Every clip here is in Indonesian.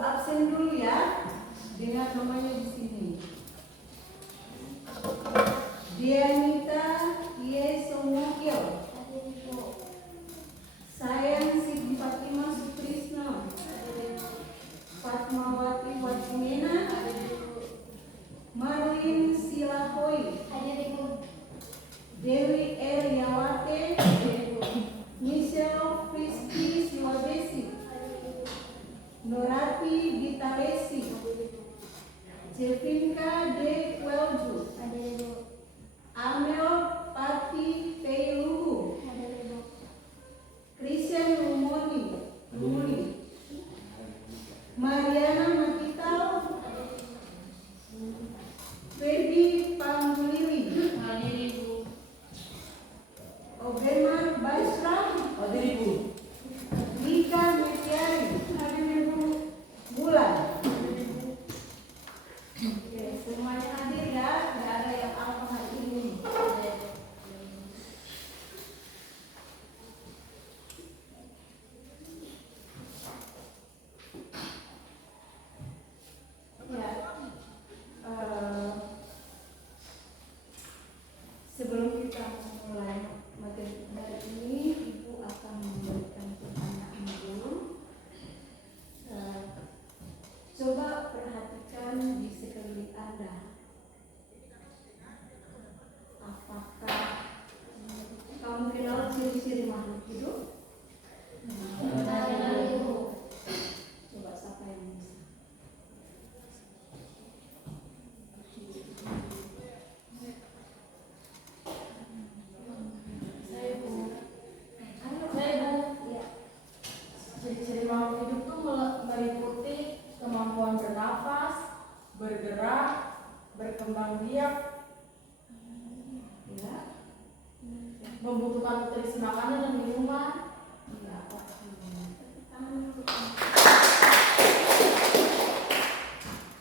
absen dulu ya. Dengar namanya di sini. Dianita Yesomokyo. Sayang Siti Fatimah Sutrisno. Fatmawati Watimena. Marlin Silahoi. Dewi Eriawate. Michelle Friski Sulawesi. Norati Bitaresi. Jevinka De Welju. Amel Pati Peiluhu. Christian Lumuni. Mariana Makital. Feby Pangguliri. Ogemar Basra. Rika Metiari. Bulan. Oke, semuanya hadir ya. Tidak ada yang alfa hari ini. Ya, sebelum kita mulai materi hari ini, Ibu akan memberikan pertanyaan dulu. Coba perhatikan di sekeliling Anda. Apakah kamu kenal ciri-ciri makhluk hidup? Coba siapa yang bisa? Ciri-ciri makhluk hidup itu meliputi kemampuan bernafas, bergerak, berkembang biak, Ya. membutuhkan nutrisi makanan dan minuman. Ya, oke.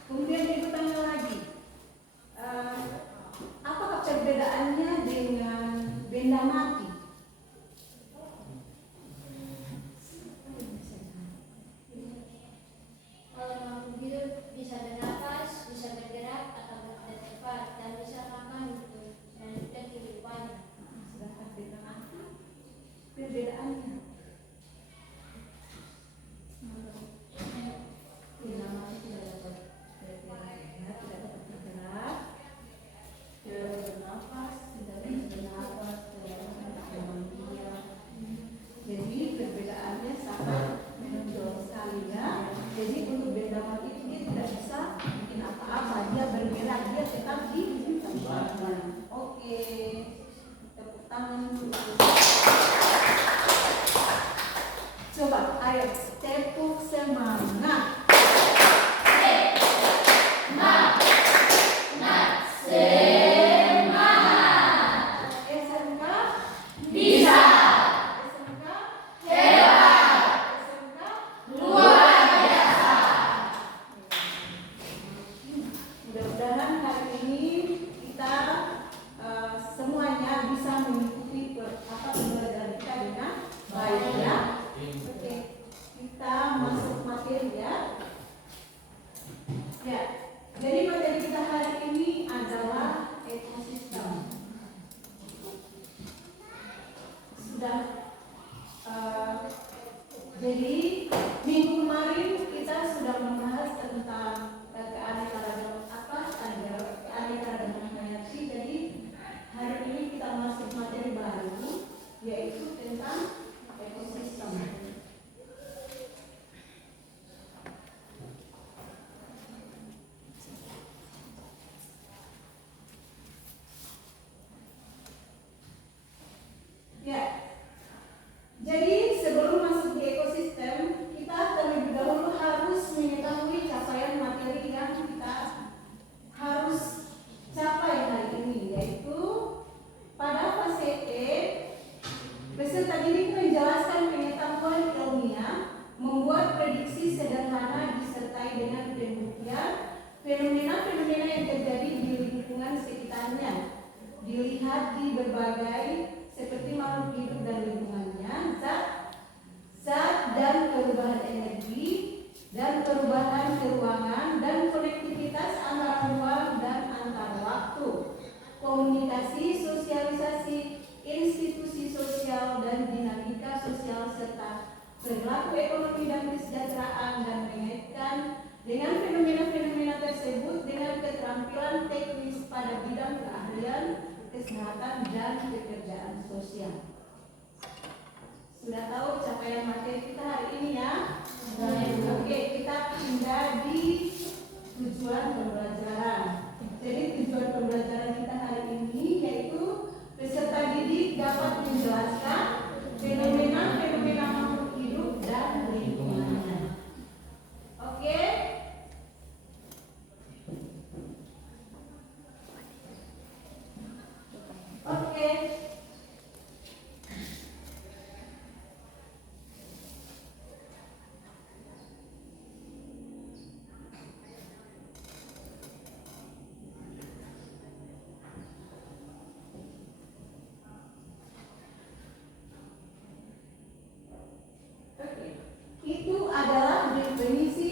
Kemudian Ibu tanya lagi, apakah perbedaannya dengan benda mati? Kalau makhluk hidup bisa bernafas, bisa bergerak atau bekerja cepat, dan bisa makan untuk melanjutkan kehidupannya. Sedangkan benda mati, perbedaannya. perilaku ekonomi dan kesejahteraan dan mengaitkan dengan fenomena-fenomena tersebut dengan keterampilan teknis pada bidang keahlian, kesehatan, dan pekerjaan sosial. Sudah tahu capaian materi kita hari ini ya? Oke, kita pindah di tujuan pembelajaran. Jadi tujuan pembelajaran kita hari ini yaitu peserta didik dapat menjelaskan fenomena-fenomena makhluk hidup dan lingkungannya. Oke? Oke. Itu adalah definisi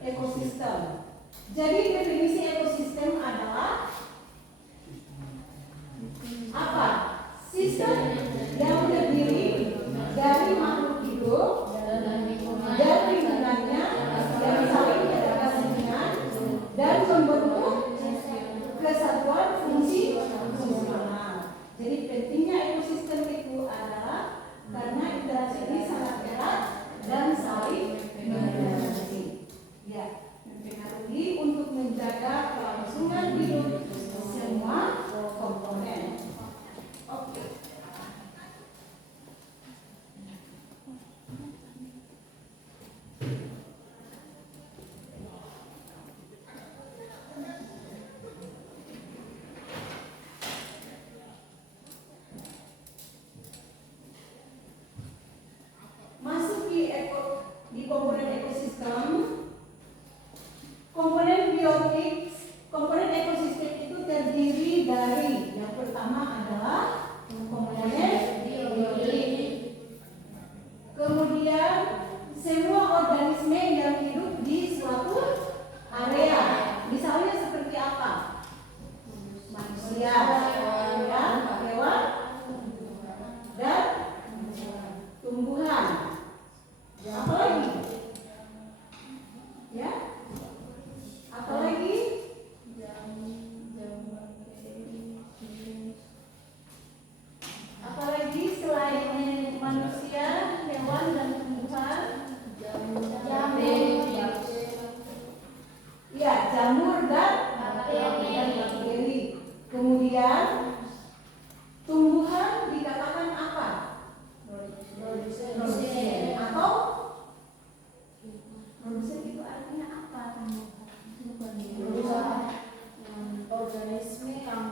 ekosistem. Jadi definisi ekosistem adalah apa? Sistem yang terdiri dari makhluk hidup dan lingkungannya yang saling berkesinambungan dan membentuk kesatuan fungsi fungsional. Jadi pentingnya ekosistem itu adalah karena interaksi ini sangat erat dan saling mempengaruhi. Ya, mempengaruhi untuk menjaga kelangsungan hidup semua komponen. Oke. Masuk di komponen ekosistem. Komponen biotik, komponen ekosistem itu terdiri dari yang pertama adalah komponen biotik. Kemudian semua organisme yang hidup di suatu area. Misalnya seperti apa? Manusia, ya, hewan, dan tumbuhan. Apa lagi? Ya? Apa lagi? Apa lagi selain manusia, hewan, dan tumbuhan? Ya, jamur dan bakteri. Kemudian tumbuhan dikatakan apa? Produsen. Atau produsen itu artinya apa? Organisme yang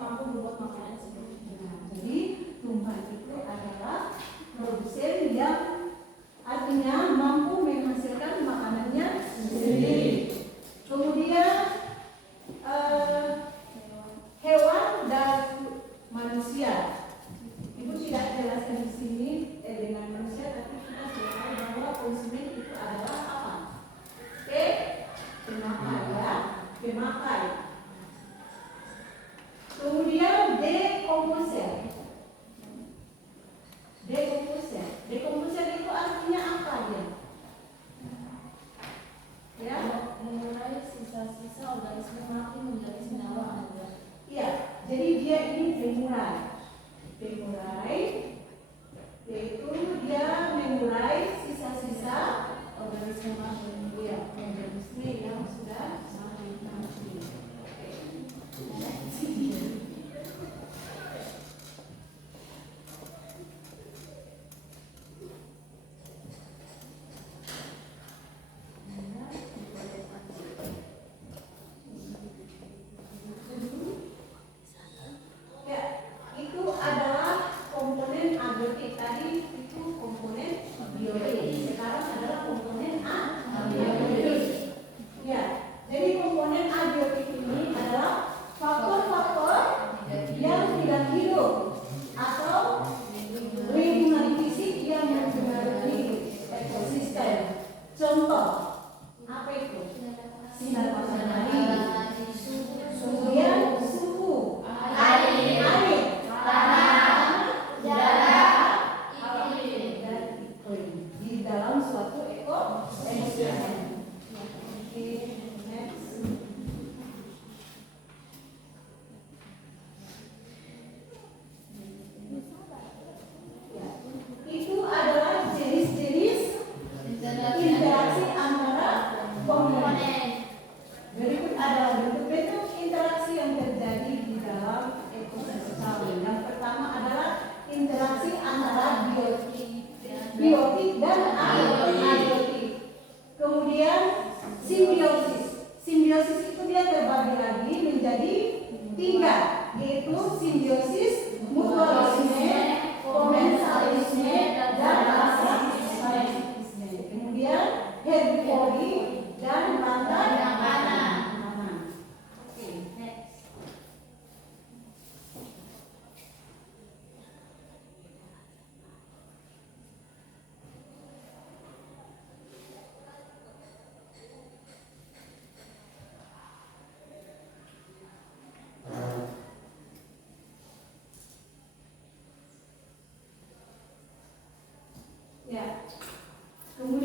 mampu membuat makanan sendiri. Jadi tumbuhan itu adalah produsen yang artinya mampu menghasilkan makanannya sendiri. Kemudian hewan dan manusia. Ibu tidak jelaskan di sini dengan manusia, tapi kita sudah tahu bahwa konsumen itu adalah apa? Pemakai ya, pemakai. Kemudian dekomposer. Dekomposer itu artinya apa dia? Ya, Mengurai sisa-sisa organisme mati menjadi senyawa aja. iya. Jadi dia ini mengurai, yaitu dia mengurai sisa-sisa organisme mati. Iya, organisme yang sudah mati. Ya, itu adalah komponen abiotik. Tadi itu komponen biotik. Sekarang adalah komponen abiotik. Ya, jadi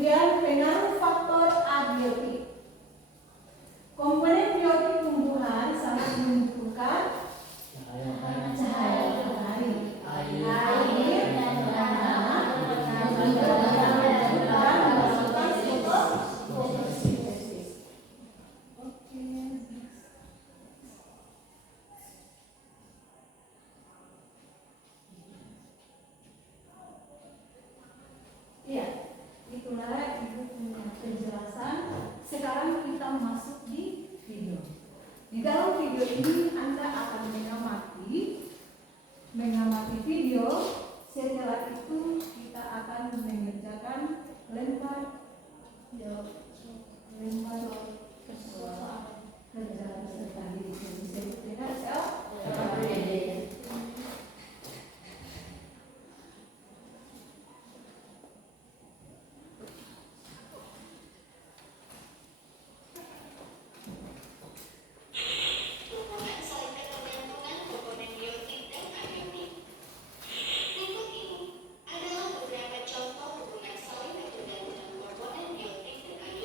Kemudian pengaruh faktor abiotik. Komponen biotik tumbuhan sangat menentukan cahaya matahari, air, dan tanah, dan juga menentukan melakukan fotosintesis. Oke. Iya, itulah Ibu punya penjelasan. Sekarang kita masuk di video. Di dalam video ini Anda akan mengamati video. Setelah itu kita akan mengerjakan lempar persoalan kerja peserta didik yang disebut dengan LPDD. Hubungan saling ketergantungan komponen biotik dan abiotik. Berikut ini adalah beberapa contoh hubungan saling ketergantungan komponen biotik dan abiotik.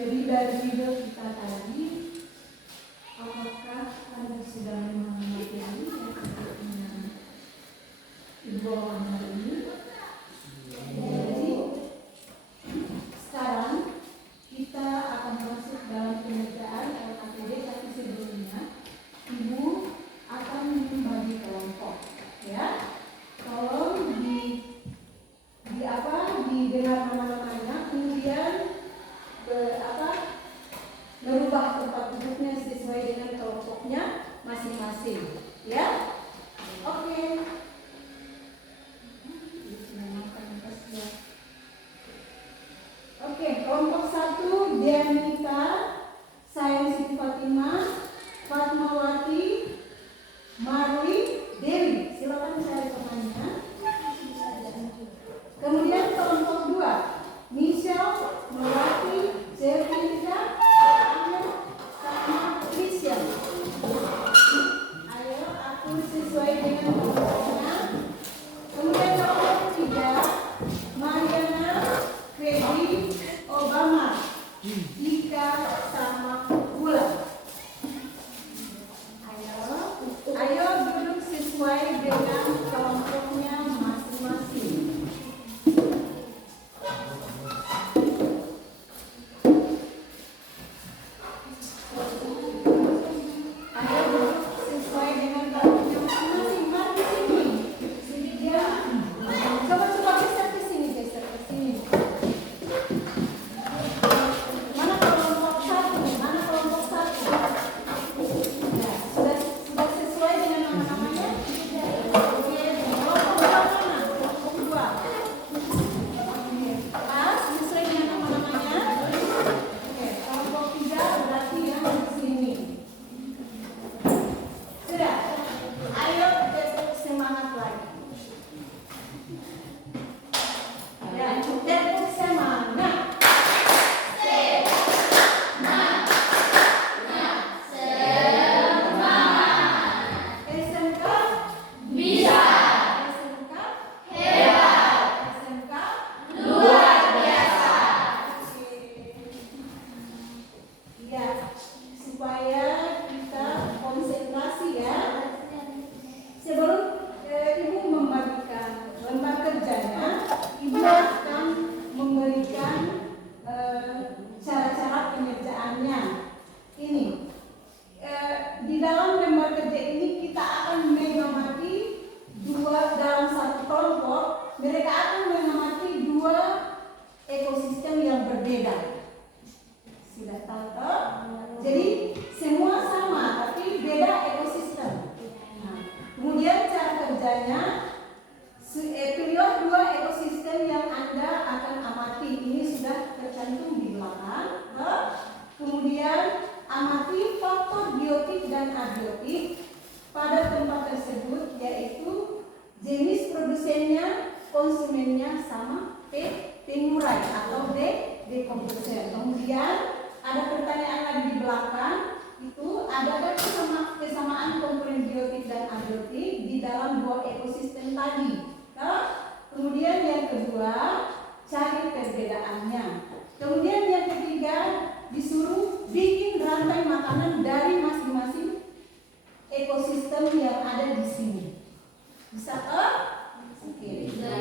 Jadi dari video kita tadi, apakah Anda sudah memahami materi yang berikutnya di bawah hari ini? Jadi sekarang kita akan masuk dalam pengerjaan LKPD, tapi sebelumnya Ibu akan membagi kelompok, ya. Tolong didengar nama-namanya, kemudian merubah tempat duduknya sesuai dengan kelompoknya masing-masing, ya. Oke. Oke, kelompok 1 Dianita, Sayang Siti Fatimah, Fatmawati, Marli, Dewi. Silakan cari temannya. Kemudian kelompok 2 Michelle, Melati, Jessica, Anya, sama Christian. Ayo atur sesuai dengan kelompoknya. Kemudian kelompok 3 Mariana, Freddy, Obama, Ika, sama Bulan. Ayo duduk sesuai dengan kelompoknya masing-masing. Ayo duduk sesuai dengan kelompoknya masing-masing. Mari ke sini. Ya. Coba geser ke sini. Mana kelompok 1? Mana kelompok 1? Ya, sudah sesuai dengan nama-namanya? Kelompok 2 mana? Kelompok 2. Pas, sesuai dengan nama-namanya? Oke, kelompok 3 berarti yang di sini. Sudah. Ayo tetap semangat lagi. Ya, tetap semangat. SMK bisa. SMK hebat. SMK luar biasa. Ya, supaya kita konsentrasi ya. Sebelum Ibu membagikan lembar kerjanya, Ibu akan memberikan cara-cara pengerjaannya. Ini di dalam lembar kerja ini kita akan mengamati dalam satu kelompok, mereka akan mengamati 2 ekosistem yang berbeda. Sudah tahu? Jadi semua sama tapi beda ekosistem. Nah, kemudian cara kerjanya pilih 2 ekosistem yang Anda akan amati. Ini sudah tercantum di belakang. Kemudian amati faktor biotik dan abiotik pada tempat tersebut, yaitu jenis produsennya, konsumennya, sama pengurai atau dekomposer. Kemudian ada pertanyaan lagi di belakang, itu adakah kesamaan komponen biotik dan abiotik di dalam 2 ekosistem tadi? Kemudian yang kedua, cari perbedaannya. Kemudian yang ketiga, disuruh bikin rantai makanan dari masing-masing ekosistem yang ada di sini. Bisa Oke, bisa.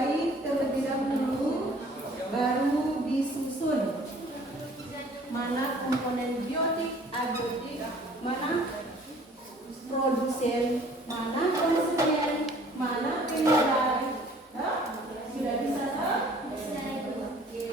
baik terlebih dahulu, baru disusun. Mana komponen biotik, abiotik, mana produsen, mana konsumen, mana penilai. Sudah bisa tak? Oke.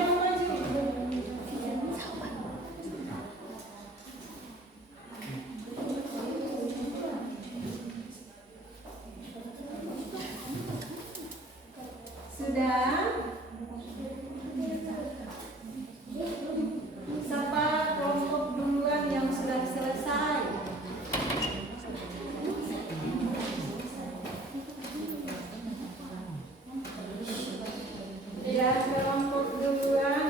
yang mau maju? Sudah? Siapa kelompok duluan yang sudah selesai? Ya, kelompok duluan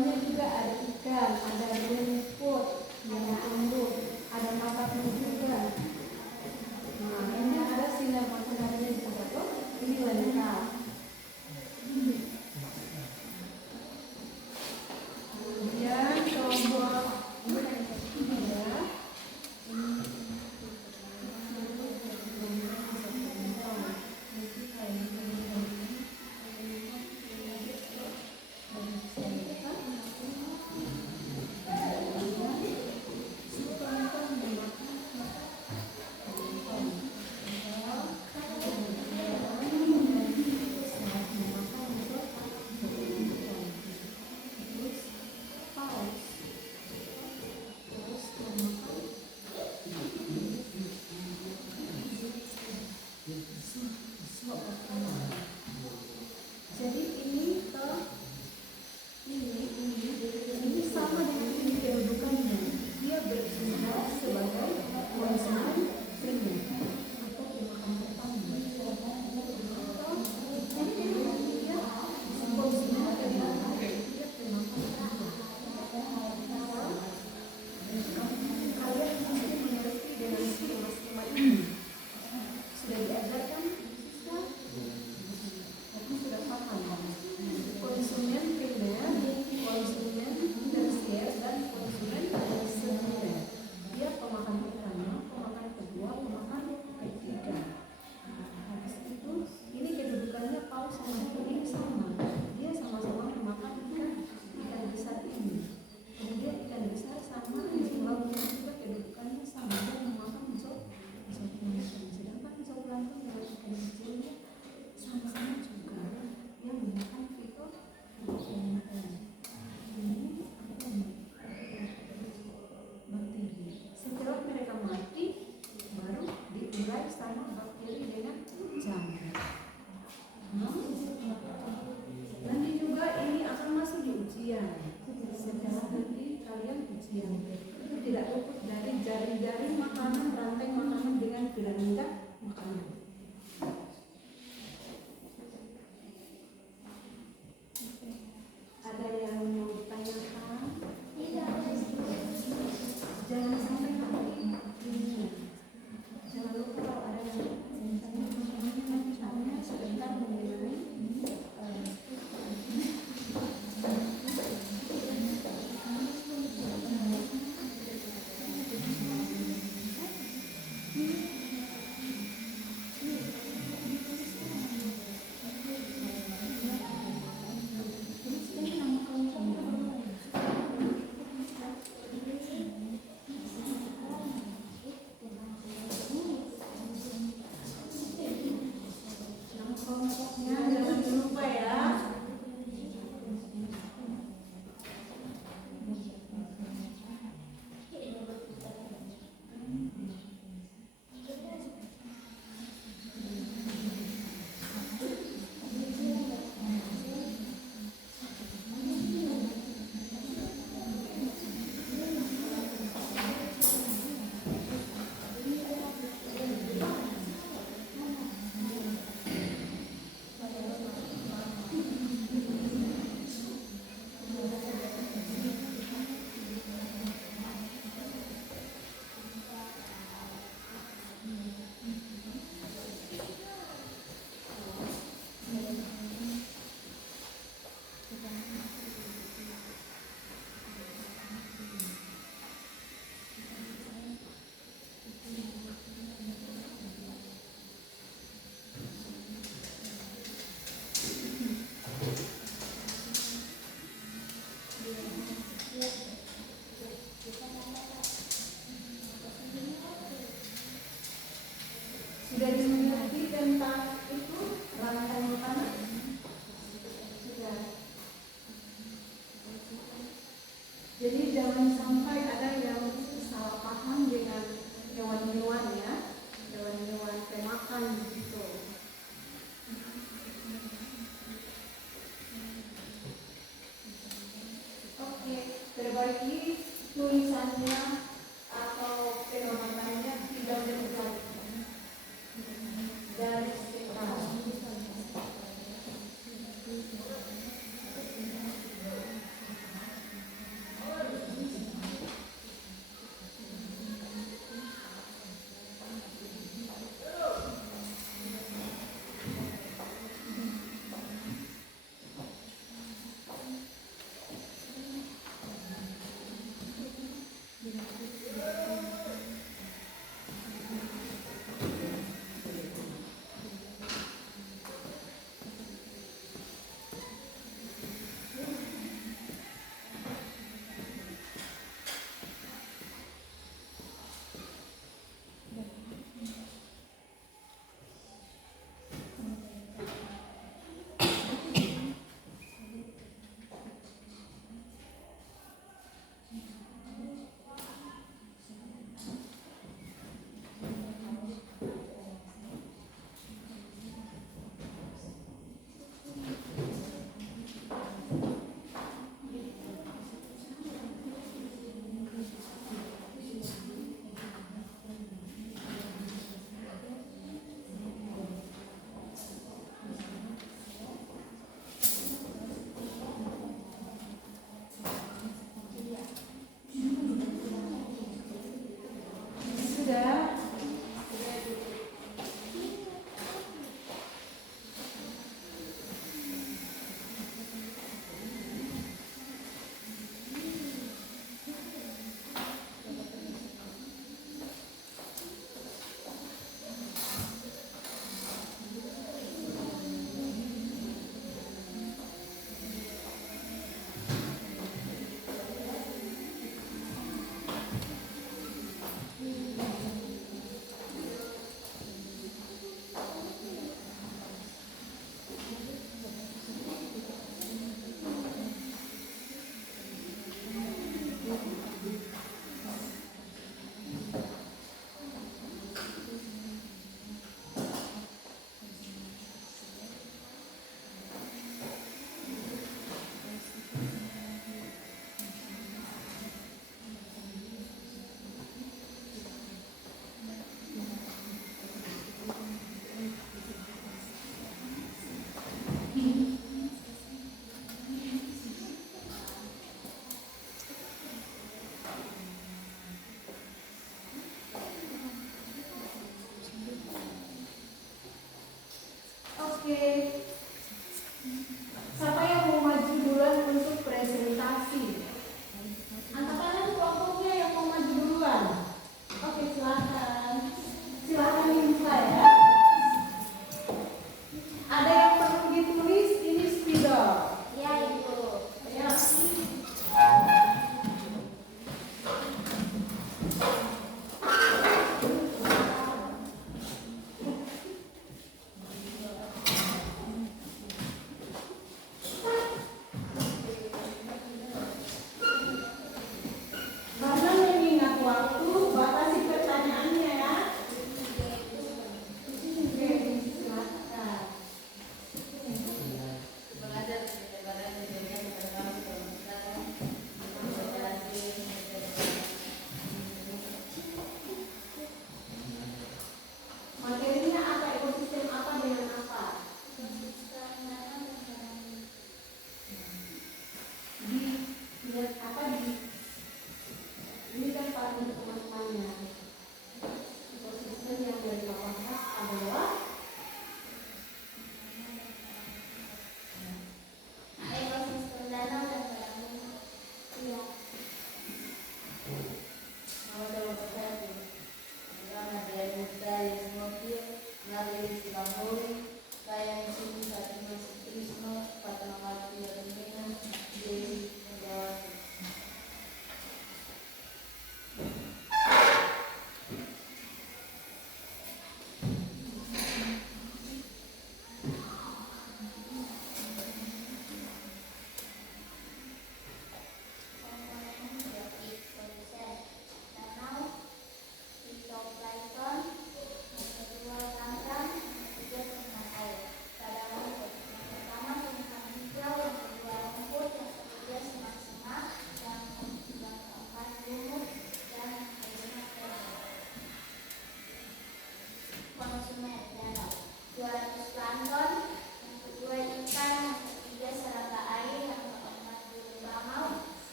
bawahnya juga ada ikan, ada rumput yang tumbuh, ada makaknya juga. Nah, ini ada sinar mataharinya juga tuh. Ini lengkap. Kemudian tombol ya. Jadi ini ini sama dengan ini kedudukannya. Dia berfungsi sebagai konsumen premium atau pemakan pertama. Jadi dia konsumen premium, dia pemakan pertama. Kalian mesti mengerti dengan skema ini. Sudah diajarkan? Aku sudah paham. Konsumen primer, konsumen tersier, dan konsumen sekunder. Dia pemakan pertama, pemakan kedua, pemakan ketiga. Habis itu, ini kedudukannya paus sama ini sama. Dia sama-sama memakan ikan besar ini. Kemudian ikan besar sama zooplankton juga kedudukannya sama. Dia memakan zooplankton. Sedangkan zooplankton dengan ikan kecilnya sama-sama juga yang memakan fitoplankton. Ini bakteri. Setelah mereka mati, baru diurai sama bakteri dengan jamur. Nanti juga ini akan masuk di ujian. Setelah nanti kalian ujian, itu tidak luput dari jaring-jaring makanan, rantai makanan dengan piramida makanan. Ada yang mau ditanyakan? Jangan sampai nanti ini. Jangan lupa kalau ada yang tanya sebentar mengenai kelompoknya. Jangan lupa ya. Sudah dimengerti tentang itu rantai makanan? Sudah. Jadi jangan sampai ada yang salah paham dengan hewan-hewan ya, hewan-hewan pemakan gitu. Oke, perbaiki tulisannya atau pemahamannya tidak benar. Dari sekarang. buat apa ini kan para untuk teman-temannya. Ekosistem yang dari bawah adalah ekosistem danau dan padang. Iya. Nama Bapak saya karena dari muda yang semokil melalui Silambori kaya yang sini saat ini Trisno Fatma Mati dan Mina Dewi Megawati.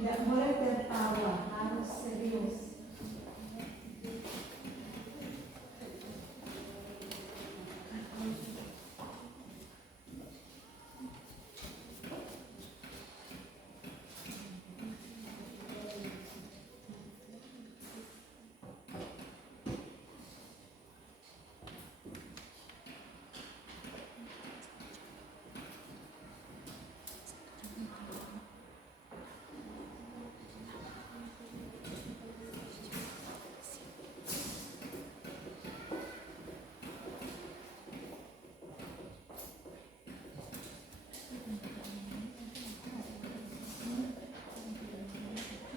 Tidak boleh tertawa, harus serius.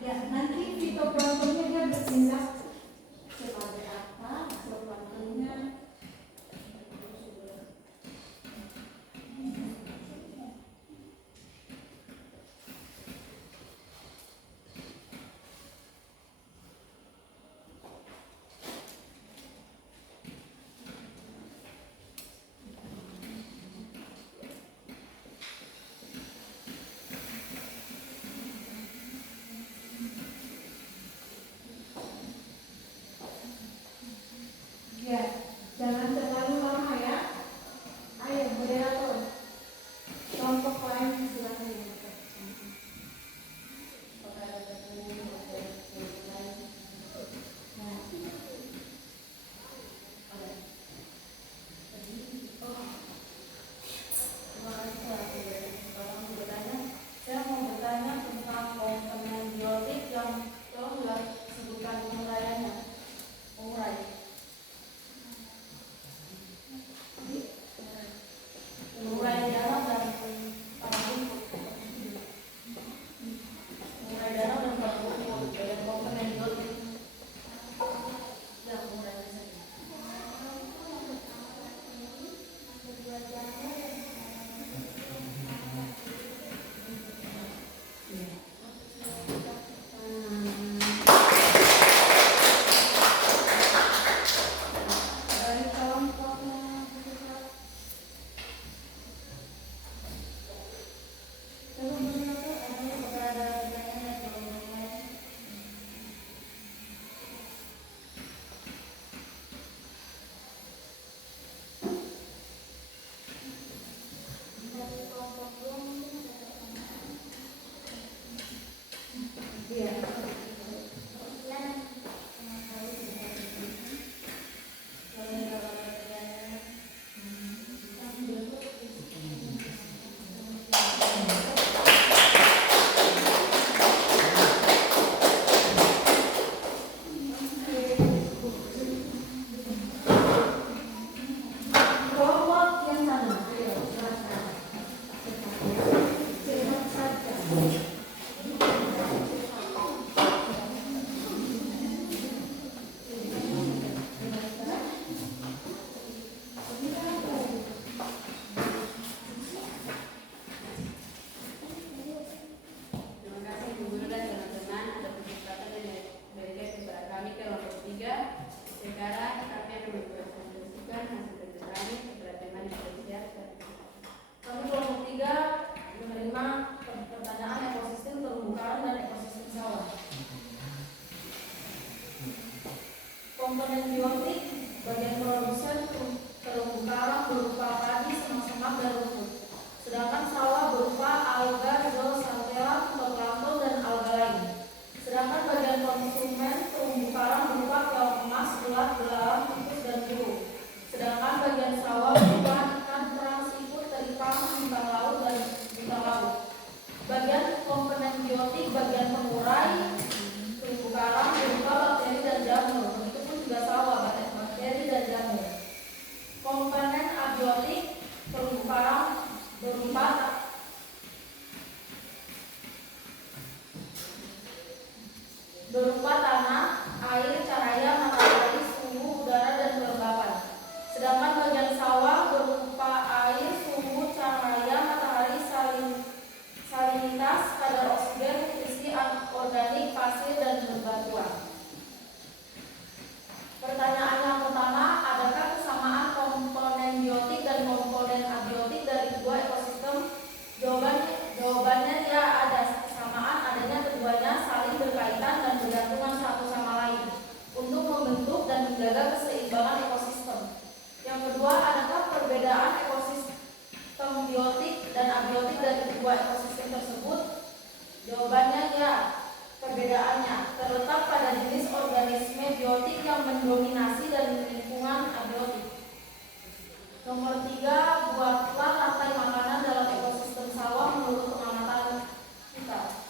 Ya, nanti fitoplanktonnya dia bertindak sebagai apa? Fitoplanktonnya ya, jangan terlalu lama ya. Ayo, moderator. Contoh lain silakan ya. Saya mau bertanya tentang komponen biotik yang telah disebutkan penguraiannya. Pengurai dalam dan paragraf. Pengurai dalam dan paragraf dari komponen biotik. Ya, pengurai dalam. Dari kelompoknya iya. Kelompok yang sama, ayo, silakan. Sehat saja. Terima kasih Bu Guru dan teman-teman atas kesempatan yang diberikan kepada kami kelompok 3. Sekarang kami akan mempresentasikan hasil kerja kami kepada teman yang bersiap. Kami kelompok 3 menerima pertanyaan ekosistem terumbu karang dan ekosistem sawah. Komponen biotik bagian produsen terumbu karang berupa padi, semak-semak, dan rumput. Sedangkan sawah berupa alga, zooxanthella, fitoplankton, dan alga lain. Sedangkan bagian konsumen terumbu karang berupa keong emas, ulat, belalang, tikus, dan biru. Sedangkan bagian sawah berupa ikan, kerang, siput, teripang, bintang laut, dan bintang laut. Bagian komponen biotik bagian pengurai terumbu karang berupa bakteri dan jamur. Begitupun juga sawah, bakteri dan jamur. Komponen abiotik terumbu karang berupa dari kedua ekosistem tersebut? Jawabannya ya. Perbedaannya terletak pada jenis organisme biotik yang mendominasi dan lingkungan abiotik. Nomor 3, buatlah rantai makanan dalam ekosistem sawah menurut pengamatan kita.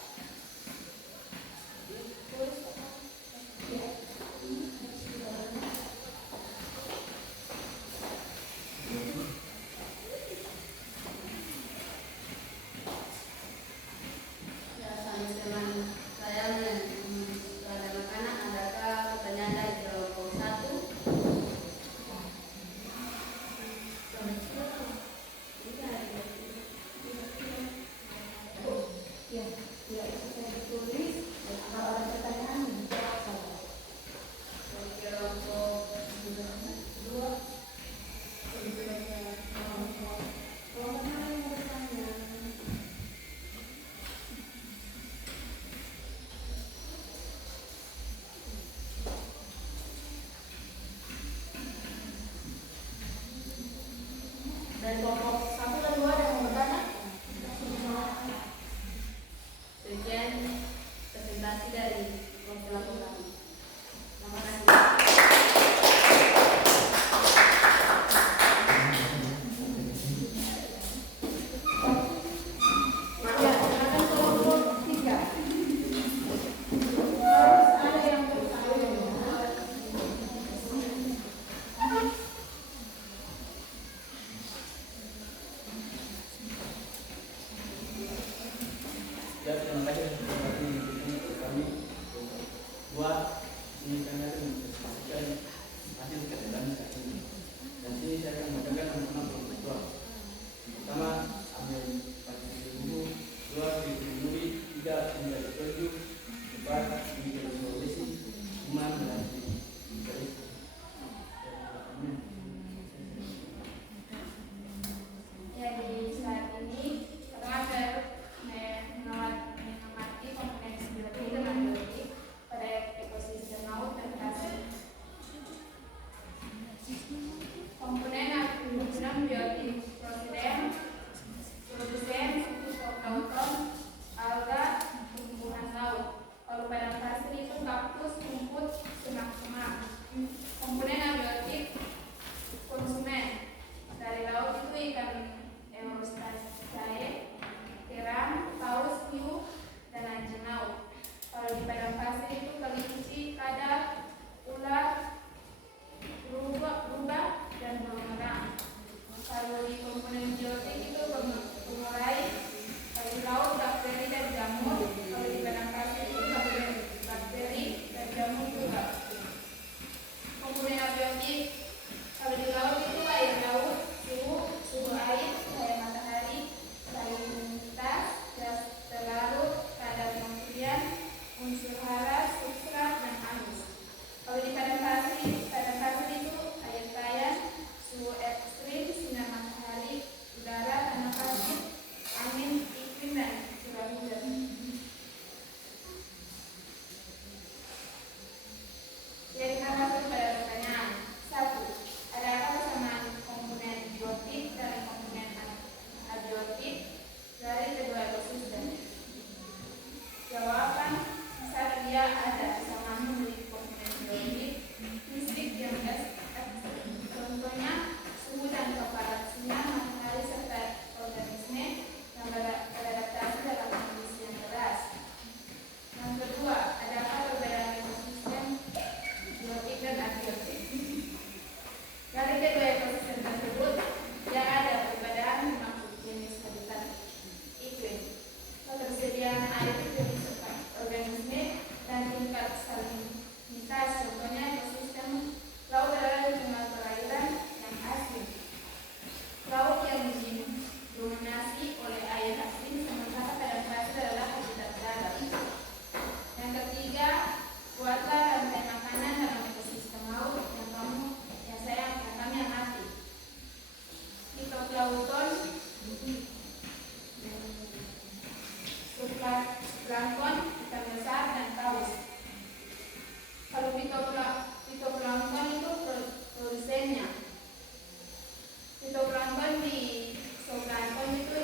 Dari kelompok 1 dan 2 yang mau bertanya? Sekian presentasi dari kelompok kami. Terima kasih. Ya, silakan kelompok 3. Harus ada yang bertanya. Ya, terima kasih untuk kami. Buat ini kami akan mempresentasikan hasil keterangan saat ini. Nanti saya akan membacakan nama-nama kelompok dua. Pertama, ambil Pak Ibu, 2 Ibu Nuri, 3 Indah Tujuh, 4 Ibu Sulawesi, 5 Melati Garis. Ya, di saat ini pertama saya mengamati komponen biotik dan abiotik pada ekosistem laut dan pasir. Komponen biotik prosiden, produsen, fitoplankton, alga, tumbuhan laut. Kalau pada pasir itu kaktus, rumput, semak-semak. Komponen abiotik konsumen dari laut itu ikan Eustachiae, kerang, paus, hiu, dan anjing laut. Kalau di padang pasir itu kelinci, kadal, ular, rubah, dan belerang. Kalau di komponen biotik itu pengurai, kalau di laut bakteri dan jamur, kalau di padang pasir itu bakteri dan jamur juga. Komponen abiotik, kalau di laut itu air laut, suhu air, cahaya matahari, salinitas, gas terlarut, kadar nutrien, unsur hara, substrat, dan halus. Kalau di padang pasir itu air kayan, suhu ekstrim, sinar matahari, udara, tanah pasir, angin, iklim, dan curah hujan. Jadi kita masuk pada pertanyaan. 1. Adakah kesamaan komponen biotik dan komponen abiotik dari kedua ekosistem? Jawaban dia ada kesamaan memiliki komponen biotik, listrik yang contohnya suhu dan kepadat sinar matahari serta organisme yang beradaptasi dalam kondisi yang keras. Yang kedua, adakah perbedaan ekosistem biotik dan abiotik? Dari kedua ekosistem tersebut, tidak ada perbedaan maksud jenis habitat iklim, ketersediaan air jenis organisme, dan tingkat salinitas. Contohnya ekosistem laut adalah lingkungan perairan yang asin. Laut yang didominasi oleh air asin, sementara padang pasir adalah habitat darat. Yang ketiga, buatlah rantai makanan dalam ekosistem laut yang kami amati. Fitoplankton, subplankton, ikan besar, dan paus. Kalau fitoplankton itu produsennya. Fitoplankton di zooplankton itu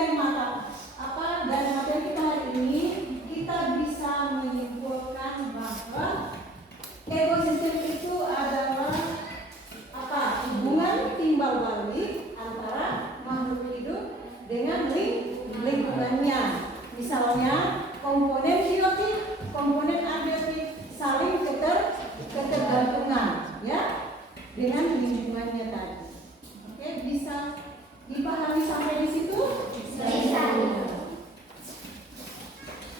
dari dari materi kita hari ini kita bisa menyimpulkan bahwa ekosistem itu adalah hubungan timbal balik antara makhluk hidup dengan lingkungannya. Misalnya komponen biotik, komponen abiotik saling ketergantungan ya dengan lingkungannya tadi. Oke, bisa dipahami sampai di situ? Bisa.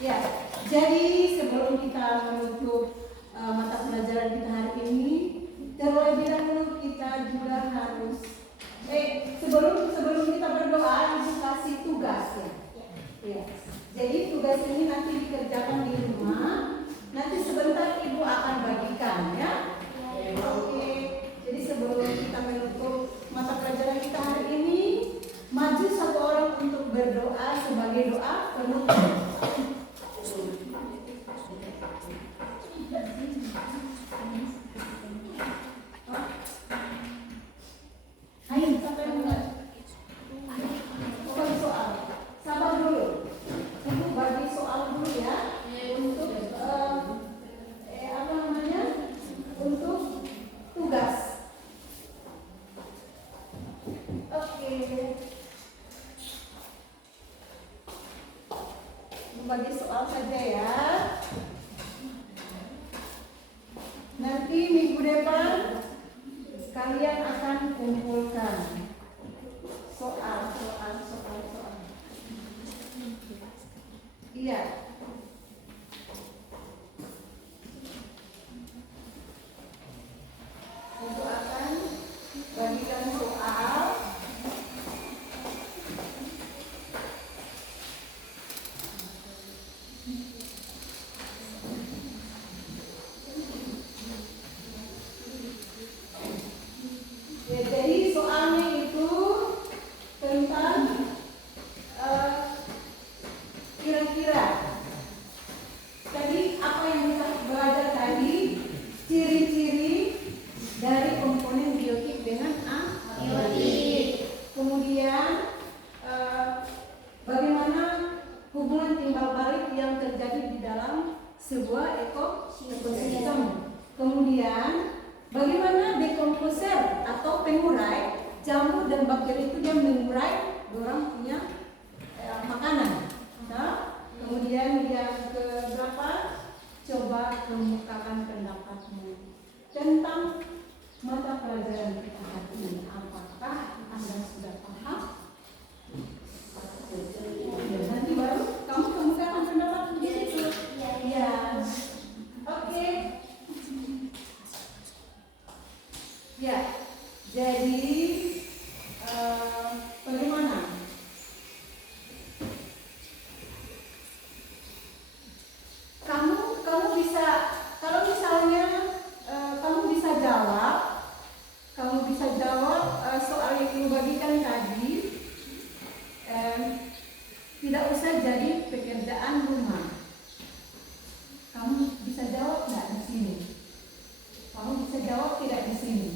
Ya, jadi sebelum kita menutup mata pelajaran kita hari ini, terlebih dahulu kita juga harus sebelum kita berdoa Ibu kasih tugas ya. Ya. Jadi tugas ini nanti dikerjakan di rumah. Nanti sebentar Ibu akan bagikan ya. Oke. Jadi sebelum kita menutup mata pelajaran kita hari ini, maju satu orang untuk berdoa sebagai doa penutup. Ayo, siapa yang mulai? Bukan soal, sabar dulu. Ibu bagi soal dulu ya, untuk untuk tugas. Oke. Bagi soal saja ya. Nanti minggu depan kalian akan kumpulkan soal. Iya. Untuk akan bagikan soal. Ya, jadi soalnya itu tentang kira-kira tadi apa yang kita belajar tadi, ciri-ciri dari komponen biotik dengan abiotik. Kemudian bagaimana hubungan timbal balik yang terjadi di dalam sebuah ekosistem. Kemudian bagaimana dekomposer atau pengurai jamur dan bakteri itu dia mengurai orang punya makanan. Nah, kemudian yang keberapa? Coba kemukakan pendapatmu tentang mata pelajaran kita hari ini. Apakah Anda sudah paham? Nanti baru kamu kemukakan pendapatmu di situ. Ya. Oke. Ya. Jadi bagaimana? Kamu bisa, kalau misalnya kamu bisa jawab soal yang Ibu bagikan tadi, tidak usah jadi pekerjaan rumah. Kamu bisa jawab nggak di sini? Kamu bisa jawab tidak di sini?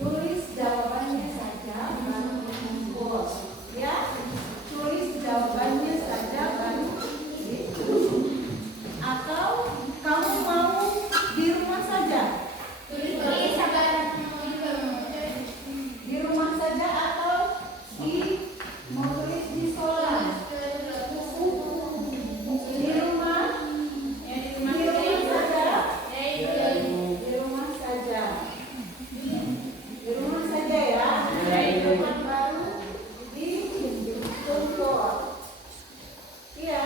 Tulis jawabannya saja baru kumpul. Ya, tulis jawabannya saja baru ditulis. Atau kamu mau di rumah saja? Di rumah saja atau mau tulis di sekolah? Di rumah? Saja. Di rumah saja. Di rumah saja ya. Tempat baru dituntut. Iya.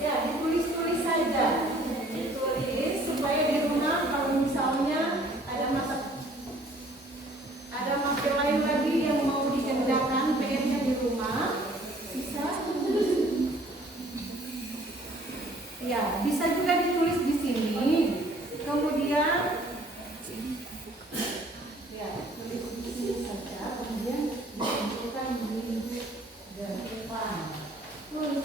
Ya, ditulis-tulis saja. Ditulis supaya di rumah kalau misalnya ada materi lain lagi yang mau dikerjakan PR-nya di rumah, bisa. Ya, bisa juga ditulis di sini. Kemudian ya, tulis di sini saja. Kemudian dikumpulkan di minggu depan. Tulis.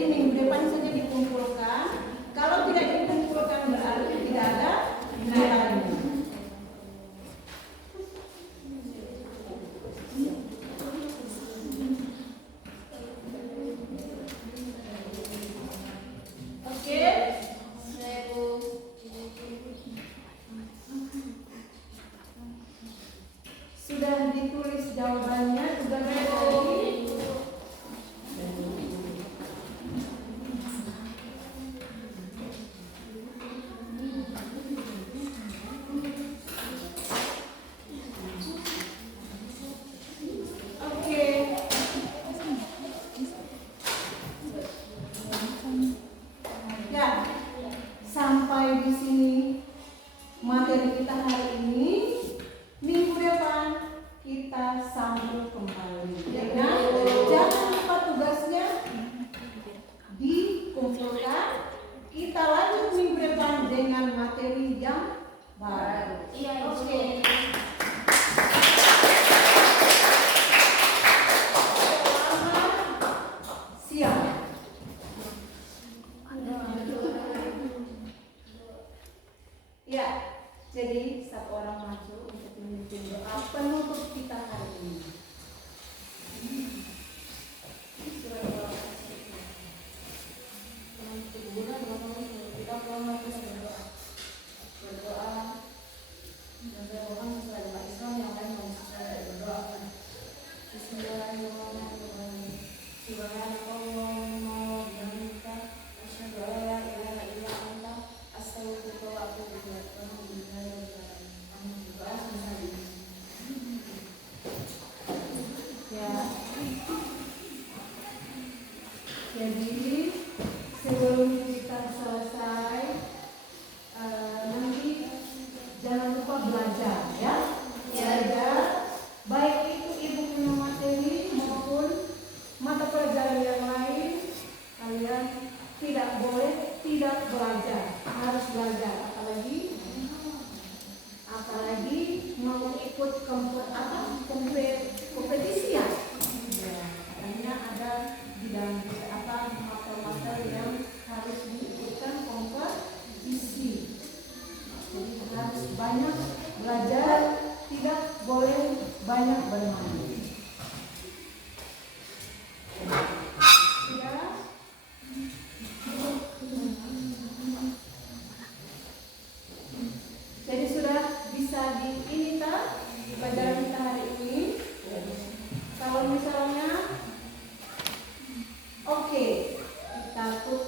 Jadi minggu depan saja dikumpulkan. Kalau tidak dikumpulkan berarti tidak ada nilainya. Oke. Sudah ditulis jawabannya juga tadi. Oke. Ya, sampai di sini materi kita hari ini. Minggu depan kita sambung kembali. Dengan jangan lupa tugasnya dikumpulkan. Kita lanjut minggu depan dengan materi yang baru. Iya, Oke. Selamat siang. Ya, jadi satu orang maju untuk memimpin doa penutup kita hari ini. Surat doa. Kita pulang terus berdoa dan berdoa sesuai dengan Islam yang lain harus sesuai berdoa. Bismillahirrahmanirrahim. Subhanallahumma wa bihamdika asyhadu an la ilaha illa anta astaghfiruka wa atubu ilaik. Ya. Jadi sebelum kita selesai, nanti jangan lupa belajar ya. Belajar baik itu ibu punya materi maupun mata pelajaran yang lain, kalian tidak boleh tidak belajar, harus belajar. Apalagi mau ikut kompetisi ya. Katanya ada bidang mata yang harus diikutkan kompetisi. Jadi harus banyak belajar, tidak boleh banyak bermain. Ya. Jadi sudah bisa ini pelajaran kita hari ini. Kalau misalnya oke, kita tutup.